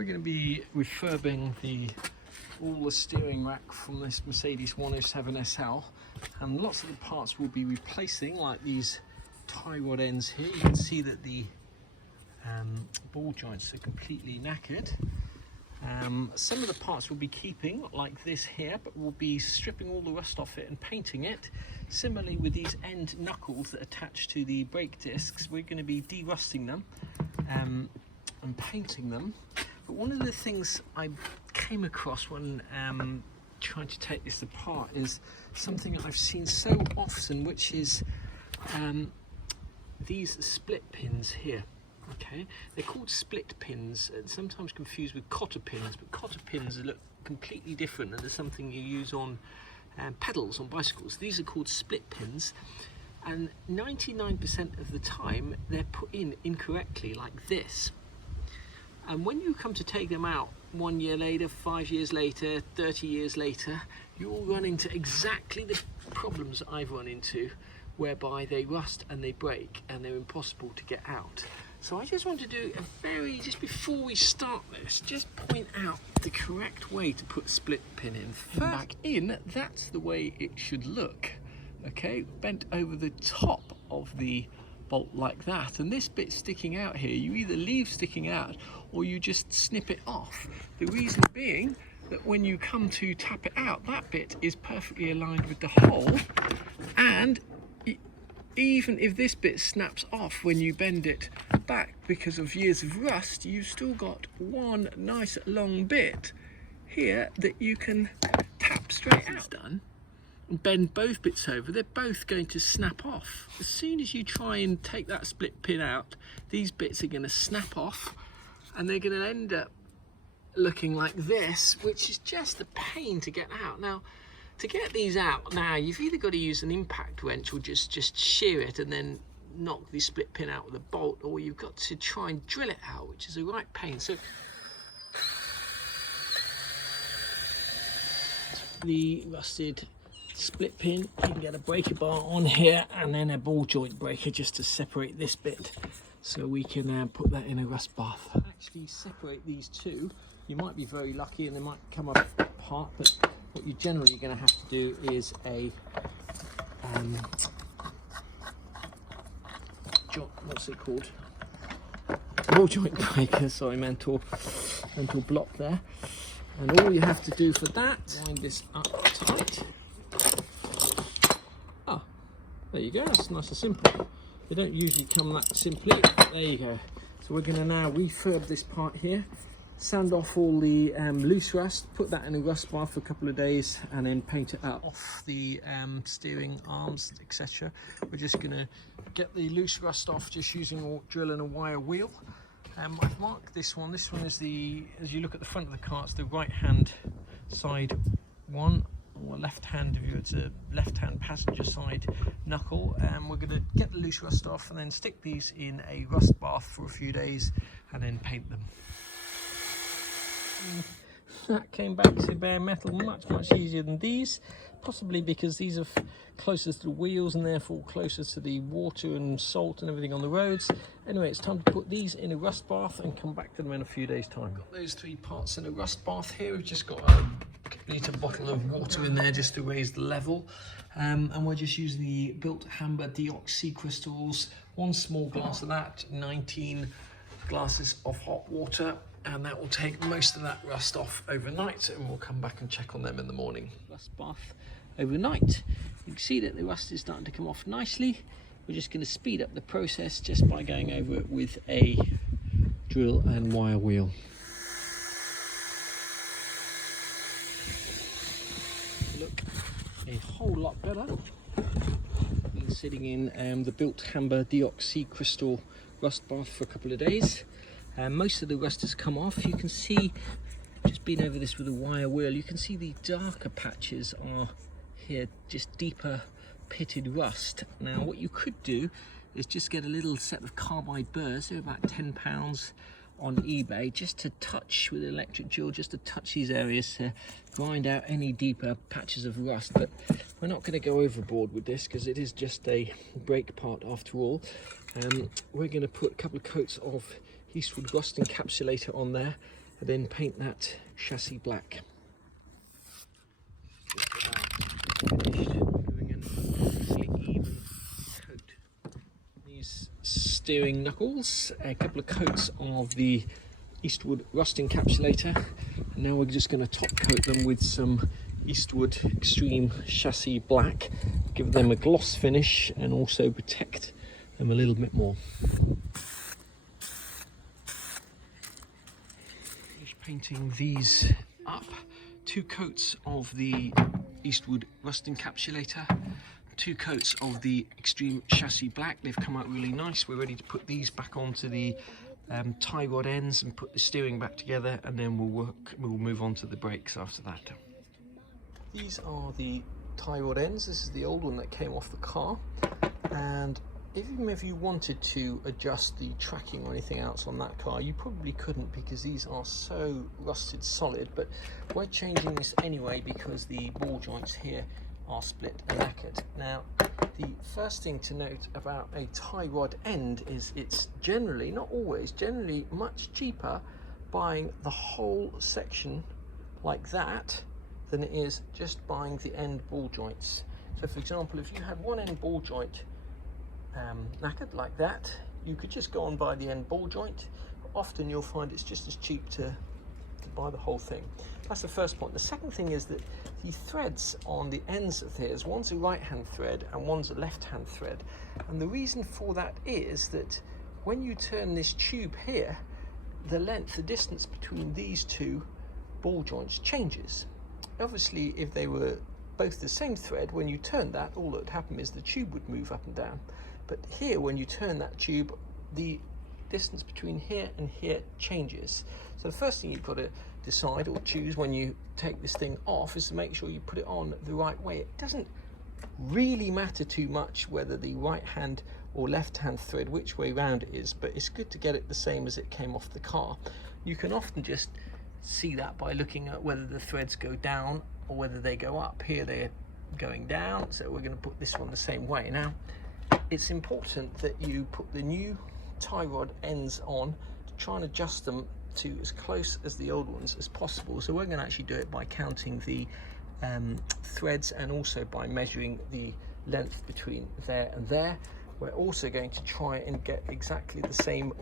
We're going to be refurbing all the steering rack from this Mercedes 107 SL, and lots of the parts we'll be replacing, like these tie rod ends here. You can see that the ball joints are completely knackered. Some of the parts we'll be keeping, like this here, but we'll be stripping all the rust off it and painting it. Similarly with these end knuckles that attach to the brake discs, we're going to be de-rusting them and painting them. But one of the things I came across when trying to take this apart is something that I've seen so often, which is these split pins here. Okay, they're called split pins, and sometimes confused with cotter pins, but cotter pins look completely different, and they're something you use on pedals on bicycles. These are called split pins, and 99% of the time they're put in incorrectly, like this. And when you come to take them out 1 year later, 5 years later, 30 years later, you'll run into exactly the problems that I've run into, whereby they rust and they break and they're impossible to get out. So I just want to do just before we start this, just point out the correct way to put split pin in. Back in, that's the way it should look. Okay, bent over the top of the bolt like that, and this bit sticking out here, you either leave sticking out or you just snip it off. The reason being that when you come to tap it out, that bit is perfectly aligned with the hole, and even if this bit snaps off when you bend it back because of years of rust, you've still got one nice long bit here that you can tap straight out. Done, and bend both bits over, they're both going to snap off. As soon as you try and take that split pin out, these bits are going to snap off, and they're going to end up looking like this, which is just a pain to get out. Now, to get these out, you've either got to use an impact wrench or just shear it and then knock the split pin out with a bolt, or you've got to try and drill it out, which is a right pain. So the rusted split pin, you can get a breaker bar on here and then a ball joint breaker just to separate this bit, so we can put that in a rust bath. Actually separate these two, you might be very lucky and they might come apart, but what you're generally going to have to do is a what's it called? Ball joint breaker. Sorry, mental block there. And all you have to do for that, wind this up tight. Ah, there you go. That's nice and simple. They don't usually come that simply. There you go. So we're going to now refurb this part here. Sand off all the loose rust, put that in a rust bath for a couple of days, and then paint it up. Off the steering arms, etc. We're just going to get the loose rust off just using a drill and a wire wheel. I've marked this one. This one is as you look at the front of the car, it's the right hand side one, or left hand if it's a left hand passenger side knuckle. And we're going to get the loose rust off and then stick these in a rust bath for a few days and then paint them. That came back to bare metal much easier than these, possibly because these are closer to the wheels and therefore closer to the water and salt and everything on the roads. Anyway, it's time to put these in a rust bath and come back to them in a few days' time. Got those three parts in a rust bath here. We've just got a litre bottle of water in there just to raise the level, and we're just using the built amber deoxy crystals, one small glass of that, 19 glasses of hot water, and that will take most of that rust off overnight, and we'll come back and check on them in the morning. Rust bath overnight. You can see that the rust is starting to come off nicely. We're just going to speed up the process just by going over it with a drill and wire wheel. Look a whole lot better. Been sitting in the built amber deoxy crystal rust bath for a couple of days. Most of the rust has come off. You can see, just been over this with a wire wheel, you can see the darker patches are here, just deeper pitted rust. Now what you could do is just get a little set of carbide burrs, they're about £10 on eBay, just to touch with an electric drill, just to touch these areas to grind out any deeper patches of rust. But we're not going to go overboard with this because it is just a brake part after all. We're going to put a couple of coats of Eastwood rust encapsulator on there, and then paint that chassis black. Finished doing a fairly even coat. These steering knuckles, a couple of coats of the Eastwood rust encapsulator, and now we're just going to top coat them with some Eastwood Extreme Chassis Black, give them a gloss finish and also protect them a little bit more. Finish painting these up. 2 coats of the Eastwood rust encapsulator, 2 coats of the Extreme Chassis Black. They've come out really nice. We're ready to put these back onto the tie rod ends and put the steering back together, and then we'll move on to the brakes after that. These are the tie rod ends. This is the old one that came off the car, and even if you wanted to adjust the tracking or anything else on that car, you probably couldn't, because these are so rusted solid. But we're changing this anyway because the ball joints here are split and knackered. Now, the first thing to note about a tie rod end is it's generally, not always, generally much cheaper buying the whole section like that than it is just buying the end ball joints. So for example, if you had one end ball joint knackered like that, you could just go and buy the end ball joint. Often you'll find it's just as cheap to buy the whole thing. That's the first point. The second thing is that the threads on the ends of theirs, one's a right hand thread and one's a left hand thread, and the reason for that is that when you turn this tube here, the distance between these 2 ball joints changes. Obviously, if they were both the same thread, when you turn that, all that would happen is the tube would move up and down. But here, when you turn that tube, the distance between here and here changes. So the first thing you've got to decide or choose when you take this thing off is to make sure you put it on the right way. It doesn't really matter too much whether the right hand or left hand thread, which way round it is, but it's good to get it the same as it came off the car. You can often just see that by looking at whether the threads go down or whether they go up. Here they're going down, so we're going to put this one the same way. Now, it's important that you put the new tie rod ends on to try and adjust them to as close as the old ones as possible. So we're going to actually do it by counting the threads and also by measuring the length between there and there. We're also going to try and get exactly the same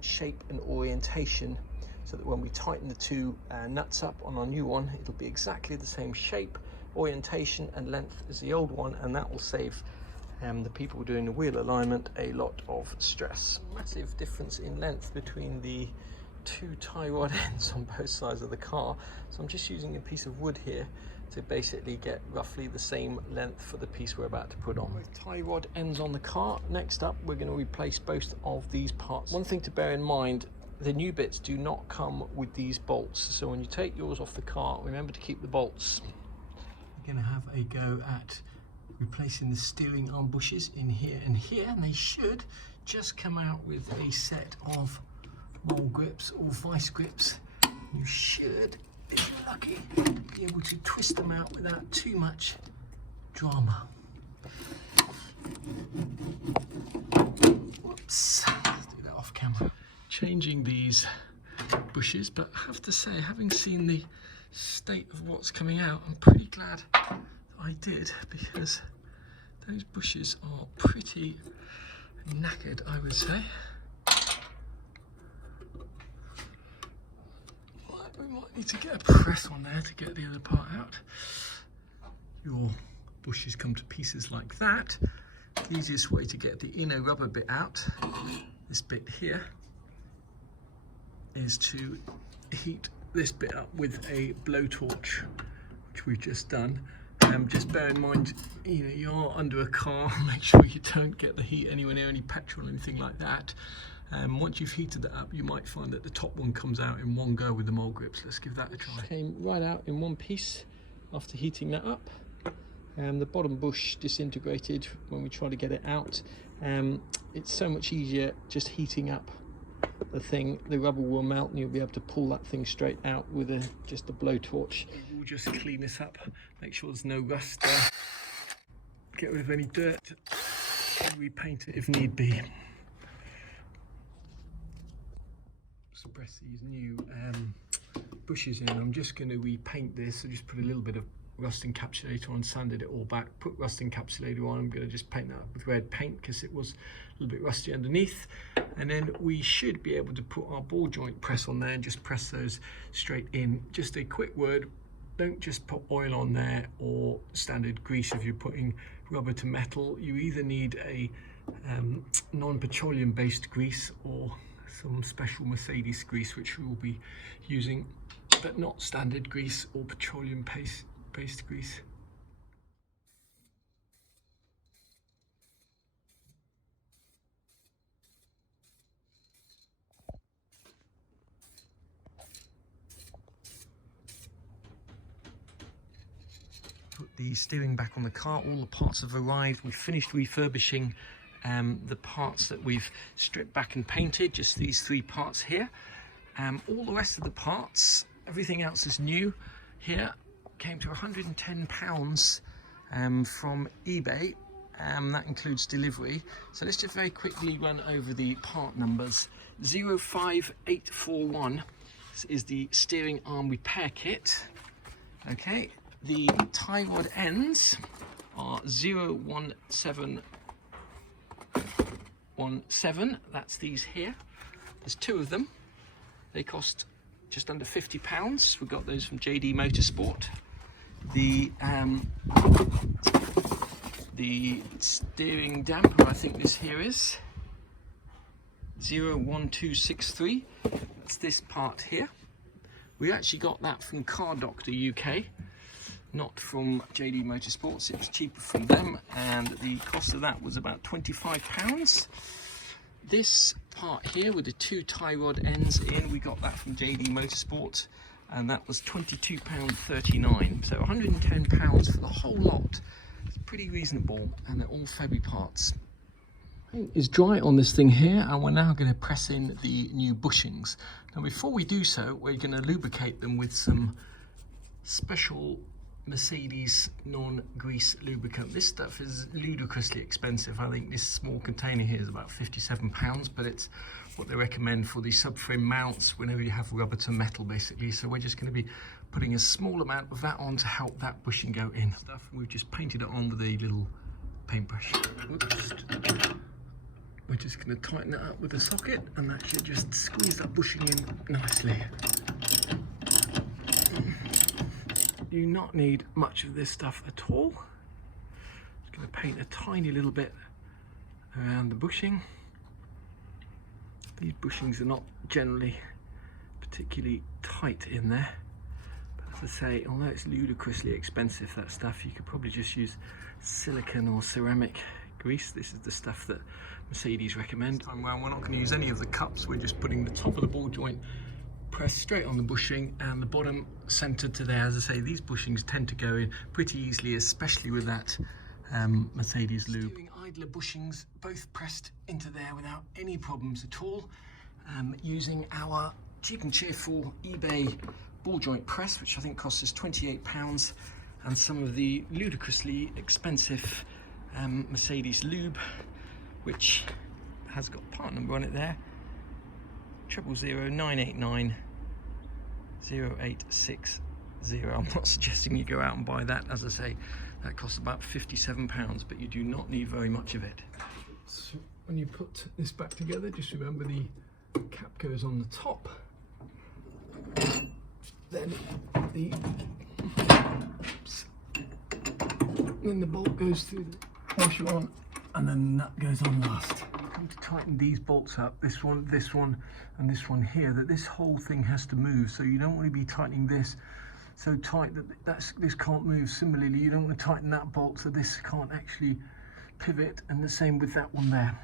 shape and orientation, so that when we tighten the 2 nuts up on our new one, it'll be exactly the same shape, orientation and length as the old one, and that will save the people doing the wheel alignment a lot of stress. Massive difference in length between the 2 tie rod ends on both sides of the car, so I'm just using a piece of wood here to basically get roughly the same length for the piece we're about to put on. Both tie rod ends on the car. Next up, we're going to replace both of these parts. One thing to bear in mind, the new bits do not come with these bolts, so when you take yours off the car, remember to keep the bolts. We're going to have a go at replacing the steering arm bushes in here and here, and they should just come out with a set of mole grips or vice grips. You should, if you're lucky, be able to twist them out without too much drama. Whoops, let's do that off camera. Changing these bushes, but I have to say, having seen the state of what's coming out, I'm pretty glad I did, because those bushes are pretty knackered, I would say. We might need to get a press on there to get the other part out. Your bushes come to pieces like that. The easiest way to get the inner rubber bit out, this bit here, is to heat this bit up with a blowtorch, which we've just done. Just bear in mind, you are under a car, make sure you don't get the heat anywhere near any petrol or anything like that. Once you've heated that up, you might find that the top one comes out in one go with the mole grips. Let's give that a try. Came right out in one piece after heating that up. The bottom bush disintegrated when we try to get it out. It's so much easier just heating up the thing. The rubber will melt and you'll be able to pull that thing straight out with just a blowtorch. We'll just clean this up, make sure there's no rust there, get rid of any dirt, and repaint it if need be. Express these new bushes in, I'm just going to repaint this. I just put a little bit of rust encapsulator on, sanded it all back, put rust encapsulator on. I'm going to just paint that with red paint because it was a little bit rusty underneath. And then we should be able to put our ball joint press on there and just press those straight in. Just a quick word, don't just put oil on there or standard grease if you're putting rubber to metal. You either need a non-petroleum based grease or some special Mercedes grease, which we will be using, but not standard grease or petroleum based grease. Put the steering back on the car. All the parts have arrived. We've finished refurbishing the parts that we've stripped back and painted, just these 3 parts here. All the rest of the parts, everything else is new here. Came to £110 from eBay. That includes delivery. So let's just very quickly run over the part numbers. 05841 is the steering arm repair kit. Okay, the tie rod ends are 01717. That's these here. There's 2 of them. They cost just under £50. We got those from JD Motorsport. The steering damper, I think this here is 01263. That's this part here. We actually got that from Car Doctor UK, not from JD Motorsports. It was cheaper from them, and the cost of that was about £25. This part here with the 2 tie rod ends in, we got that from JD Motorsport, and that was £22.39. So £110 for the whole lot. It's pretty reasonable, and they're all February parts. Paint is dry on this thing here, and we're now going to press in the new bushings. Now before we do so, we're going to lubricate them with some special Mercedes non-grease lubricant. This stuff is ludicrously expensive. I think this small container here is about £57, but it's what they recommend for the subframe mounts whenever you have rubber to metal, basically. So we're just going to be putting a small amount of that on to help that bushing go in. We've just painted it on with a little paintbrush. Oops. We're just going to tighten it up with a socket, and that should just squeeze that bushing in nicely. Do not need much of this stuff at all. Just going to paint a tiny little bit around the bushing. These bushings are not generally particularly tight in there, but as I say, although it's ludicrously expensive, that stuff, you could probably just use silicone or ceramic grease. This is the stuff that Mercedes recommend. Time round, we're not going to use any of the cups. We're just putting the top of the ball joint pressed straight on the bushing and the bottom centered to there. As I say, these bushings tend to go in pretty easily, especially with that Mercedes lube. Steering idler bushings both pressed into there without any problems at all, using our cheap and cheerful eBay ball joint press, which I think costs us £28, and some of the ludicrously expensive Mercedes lube, which has got part number on it there, 000989 0860. I'm not suggesting you go out and buy that. As I say, that costs about £57, but you do not need very much of it. So when you put this back together, just remember the cap goes on the top, then the bolt goes through the washer on, and then that goes on last. You come to tighten these bolts up, this one, and this one here, that this whole thing has to move. So you don't want to be tightening this so tight that this can't move. Similarly, you don't want to tighten that bolt so this can't actually pivot, and the same with that one there.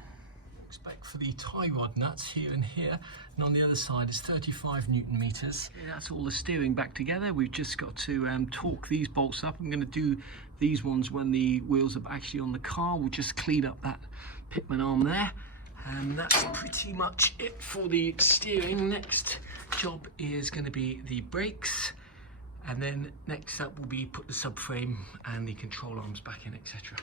Spec for the tie rod nuts here and here, and on the other side is 35 Newton meters. That's all the steering back together. We've just got to torque these bolts up. I'm going to do these ones when the wheels are actually on the car. We'll just clean up that pitman arm there, and that's pretty much it for the steering. Next job is going to be the brakes, and then next up will be put the subframe and the control arms back in, etc.